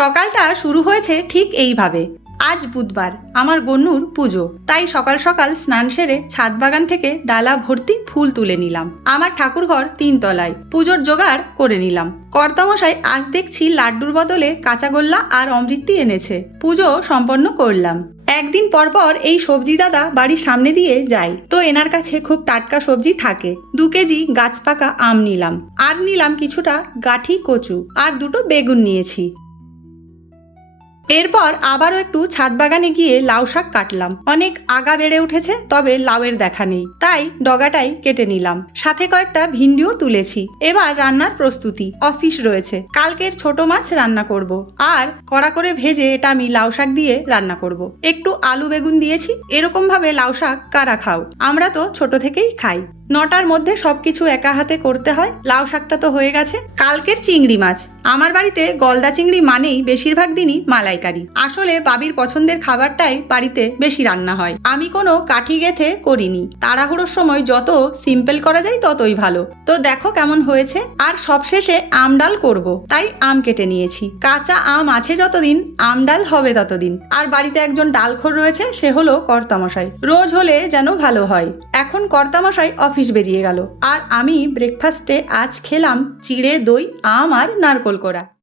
সকালটা শুরু হয়েছে ঠিক এইভাবে। আজ বুধবার, আমার গন্নুর পুজো, তাই সকাল সকাল স্নান সেরে ছাদ বাগান থেকে ডালা ভর্তি ফুল তুলে নিলাম। আমার ঠাকুরঘর 3 তলায়, পুজোর জোগাড় করে নিলাম। কর্তামশাই আজ দেখছি লাড্ডুর বদলে কাঁচাগোল্লা আর অমৃতি এনেছে, পুজো সম্পন্ন করলাম। একদিন পর পর এই সবজি দাদা বাড়ির সামনে দিয়ে যায়, তো এনার কাছে খুব টাটকা সবজি থাকে। 2 কেজি গাছ পাকা আম নিলাম, আর নিলাম কিছুটা গাঠি কচু, আর 2টো বেগুন নিয়েছি। এরপর আবারও একটু ছাদ বাগানে গিয়ে লাউ শাক কাটলাম। অনেক আগা বেড়ে উঠেছে, তবে লাউয়ের দেখা নেই, তাই ডগাটাই কেটে নিলাম। সাথে কয়েকটা ভিন্ডিও তুলেছি। এবার রান্নার প্রস্তুতি। অফিস রয়েছে, কালকের ছোট মাছ রান্না করব, আর কড়া করে ভেজে এটা আমি লাউ শাক দিয়ে রান্না করব। একটু আলু বেগুন দিয়েছি। এরকম ভাবে লাউ শাক কারা খাও? আমরা তো ছোট থেকেই খাই। 9টার মধ্যে সবকিছু একা হাতে করতে হয়। লাউ শাকটা তো হয়ে গেছে। কালকের চিংড়ি মাছ। আমার বাড়িতে গলদা চিংড়ি মানেই বেশিরভাগ দিনই মালাইকারি। আসলে বাবির পছন্দের খাবারটাই বাড়িতে বেশি রান্না হয়। আমি কোনো কাঠি গেথে করিনি, তাড়াহুড়োর সময় যত সিম্পল করা যায় ততই ভালো। তো দেখো কেমন হয়েছে। আর সবশেষে আম ডাল করব, তাই আম কেটে নিয়েছি। কাঁচা আম আছে যতদিন, আম ডাল হবে ততদিন। আর বাড়িতে একজন ডালখোর রয়েছে, সে হলো কর্তামশাই। রোজ হলে যেন ভালো হয়। এখন কর্তামশাই অফিস বেরিয়ে গেল, আর আমি ব্রেকফাস্টে আজ খেলাম চিড়ে, দই, আম আর নারকোল কোড়া।